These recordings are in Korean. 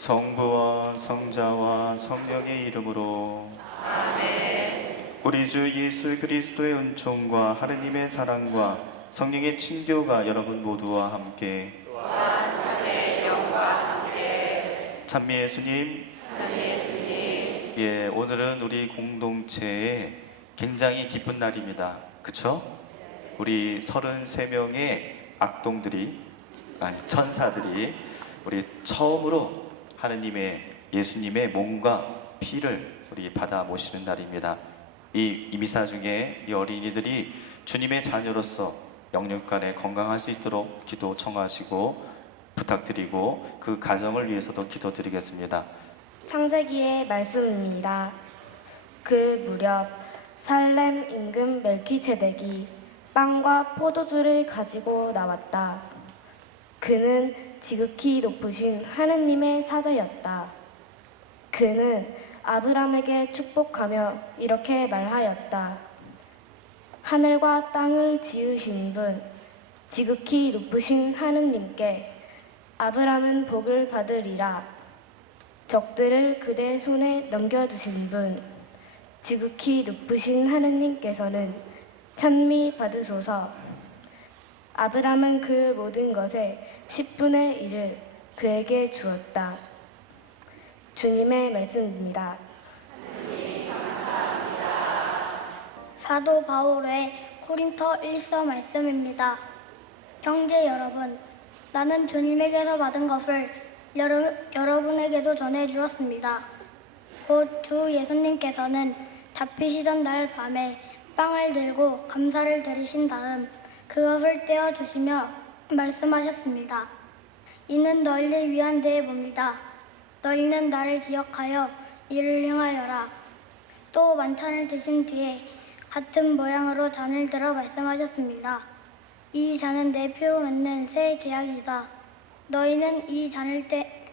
성부와 성자와 성령의 이름으로. 우리 주 예수 그리스도의 은총과 하느님의 사랑과 성령의 친교가 여러분 모두와 함께 찬미 예수님. 예 오늘은 우리 공동체에 굉장히 기쁜 날입니다. 그쵸? 우리 33명의 악동들이 아니 천사들이 우리 처음으로 하느님의 예수님의 몸과 피를 우리 받아 모시는 날입니다. 이 이 미사 중에 이 어린이들이 주님의 자녀로서 영육간에 건강할 수 있도록 기도 청하시고 부탁드리고 그 가정을 위해서도 기도드리겠습니다. 창세기의 말씀입니다. 그 무렵 살렘 임금 멜키체덱이 빵과 포도주를 가지고 나왔다. 그는 지극히 높으신 하느님의 사자였다. 그는 아브람에게 축복하며 이렇게 말하였다. 하늘과 땅을 지으신 분, 지극히 높으신 하느님께 아브람은 복을 받으리라. 적들을 그대 손에 넘겨주신 분, 지극히 높으신 하느님께서는 찬미 받으소서. 아브람은 그 모든 것의 10분의 1을 그에게 주었다. 주님의 말씀입니다. 사도 바울의 코린토 1서 말씀입니다. 형제 여러분, 나는 주님에게서 받은 것을 여러, 여러분에게도 전해 주었습니다. 곧 주 예수님께서는 잡히시던 날 밤에 빵을 들고 감사를 드리신 다음 그것을 떼어 주시며 말씀하셨습니다. 이는 너희를 위한 내 몸이다. 너희는 나를 기억하여 이를 행하여라. 또 만찬을 드신 뒤에 같은 모양으로 잔을 들어 말씀하셨습니다. 이 잔은 내 피로 맺는 새 계약이다. 너희는 이 잔을 때,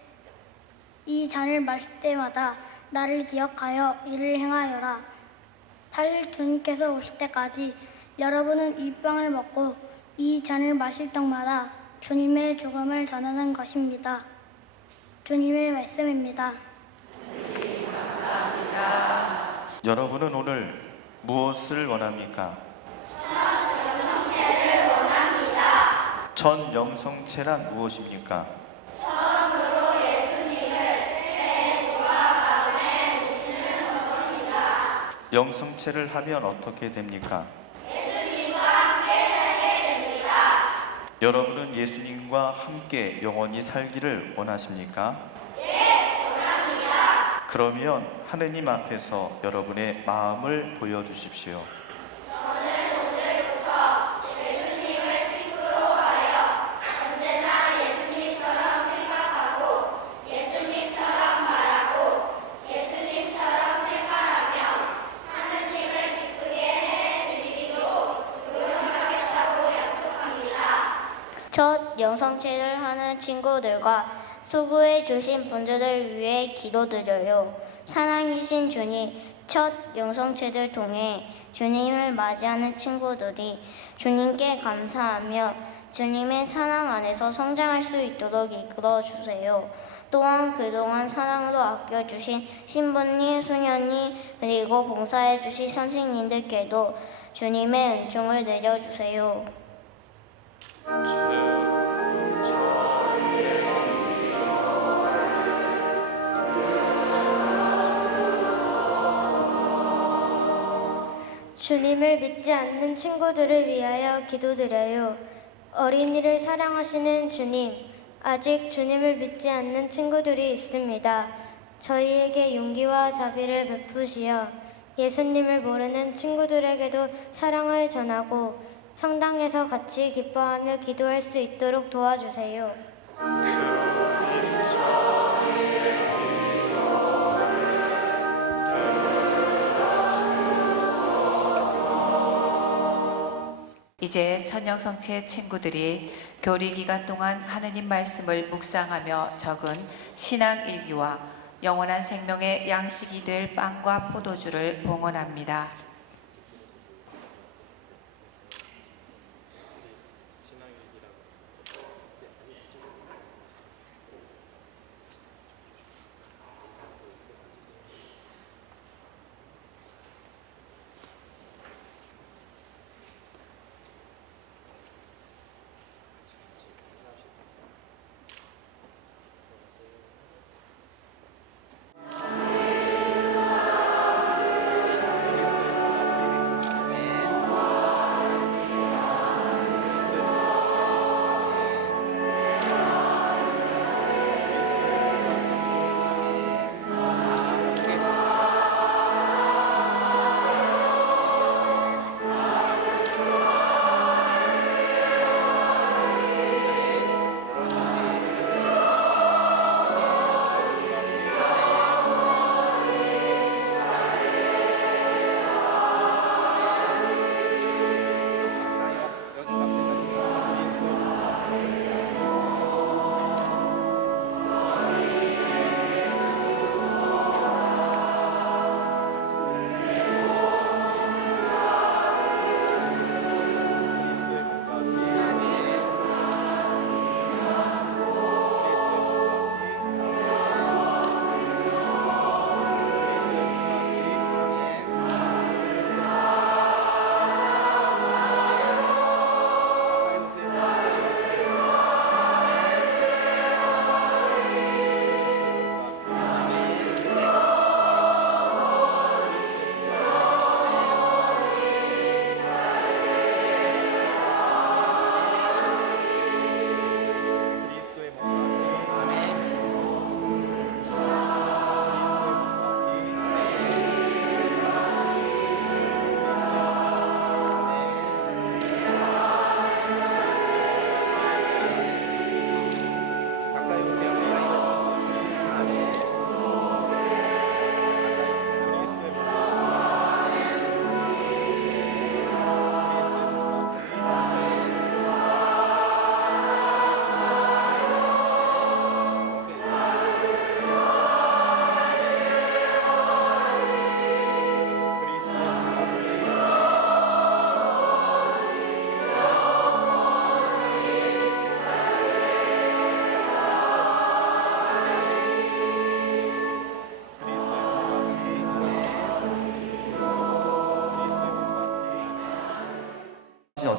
이 잔을 마실 때마다 나를 기억하여 이를 행하여라. 사실 주님께서 오실 때까지 여러분은 이 빵을 먹고 이 잔을 마실 때마다 주님의 죽음을 전하는 것입니다. 주님의 말씀입니다. 여러분은 오늘 무엇을 원합니까? 전 영성체란 무엇입니까? 영성체를 하면 어떻게 됩니까? 여러분은 예수님과 함께 영원히 살기를 원하십니까? 그러면 하느님 앞에서 여러분의 마음을 보여주십시오. 첫 영성체를 하는 친구들과 수고해 주신 분들을 위해 기도드려요. 사랑이신 주님, 첫 영성체를 통해 주님을 맞이하는 친구들이 주님께 감사하며 주님의 사랑 안에서 성장할 수 있도록 이끌어 주세요. 또한 그동안 사랑으로 아껴주신 신부님, 수녀님, 그리고 봉사해 주신 선생님들께도 주님의 은총을 내려주세요. 주님을 믿지 않는 친구들을 위하여 기도드려요. 어린이를 사랑하시는 주님, 아직 주님을 믿지 않는 친구들이 있습니다. 저희에게 용기와 자비를 베푸시어 예수님을 모르는 친구들에게도 사랑을 전하고 성당에서 같이 기뻐하며 기도할 수 있도록 도와주세요. 이제 천영성체 친구들이 교리 기간 동안 하느님 말씀을 묵상하며 적은 신앙 일기와 영원한 생명의 양식이 될 빵과 포도주를 봉헌합니다.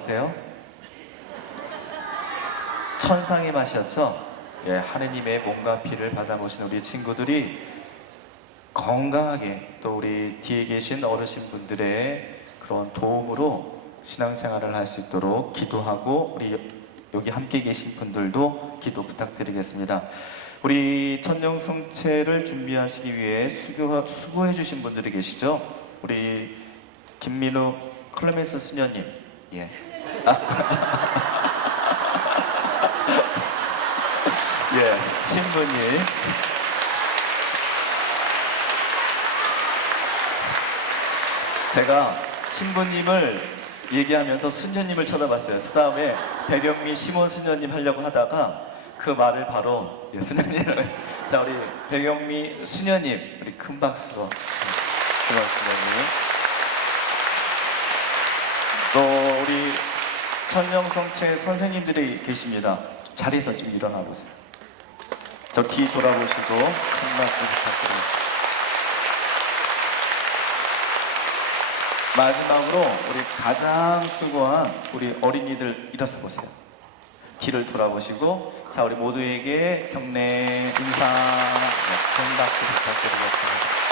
어때요? 천상의 맛이었죠? 예, 하느님의 몸과 피를 받아보신 우리 친구들이 건강하게 또 우리 뒤에 계신 어르신분들의 그런 도움으로 신앙생활을 할 수 있도록 기도하고 우리 여기 함께 계신 분들도 기도 부탁드리겠습니다. 우리 천령 성체를 준비하시기 위해 수고, 수고해 주신 분들이 계시죠? 우리 김민우 클레멘스 수녀님, 예. 예, 신부님. 제가 신부님을 얘기하면서 수녀님을 쳐다봤어요. 그 다음에 백영미 시몬 수녀님 하려고 하다가 그 말을 바로 예, 수녀님이라고 했어요. 자, 우리 백영미 수녀님, 우리 큰 박수로. 고맙습니다. 천령성체 선생님들이 계십니다. 자리에서 좀 일어나 보세요. 저 뒤 돌아보시고 큰 박수 부탁드립니다. 마지막으로 우리 가장 수고한 우리 어린이들 일어서 보세요. 뒤를 돌아보시고 자 우리 모두에게 격례 인사 네, 큰 박수 부탁드리겠습니다.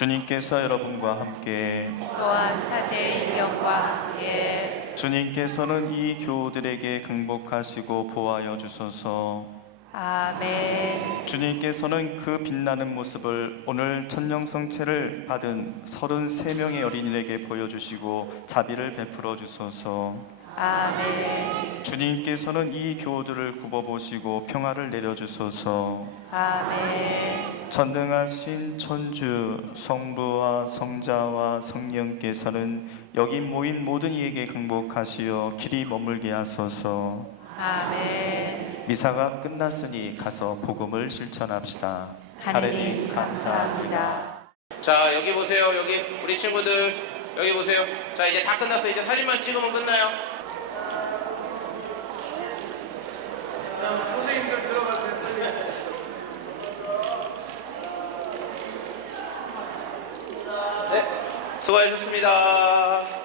주님께서 여러분과 함께 또한 사제의 일령과 함께 주님께서는 이 교우들에게 극복하시고 보하여 주소서. 아멘 주님께서는 그 빛나는 모습을 오늘 천령성체를 받은 33명의 어린이에게 보여주시고 자비를 베풀어 주소서. 아멘 주님께서는 이 교우들을 굽어보시고 평화를 내려주소서. 아멘 전능하신 천주 성부와 성자와 성령께서는 여기 모인 모든 이에게 극복하시어 길이 머물게 하소서. 아멘 미사가 끝났으니 가서 복음을 실천합시다. 하느님 감사합니다. 자 여기 보세요 여기 우리 친구들 여기 보세요 자 이제 다 끝났어 이제 사진만 찍으면 끝나요 선생님들 들어가세요 네 수고하셨습니다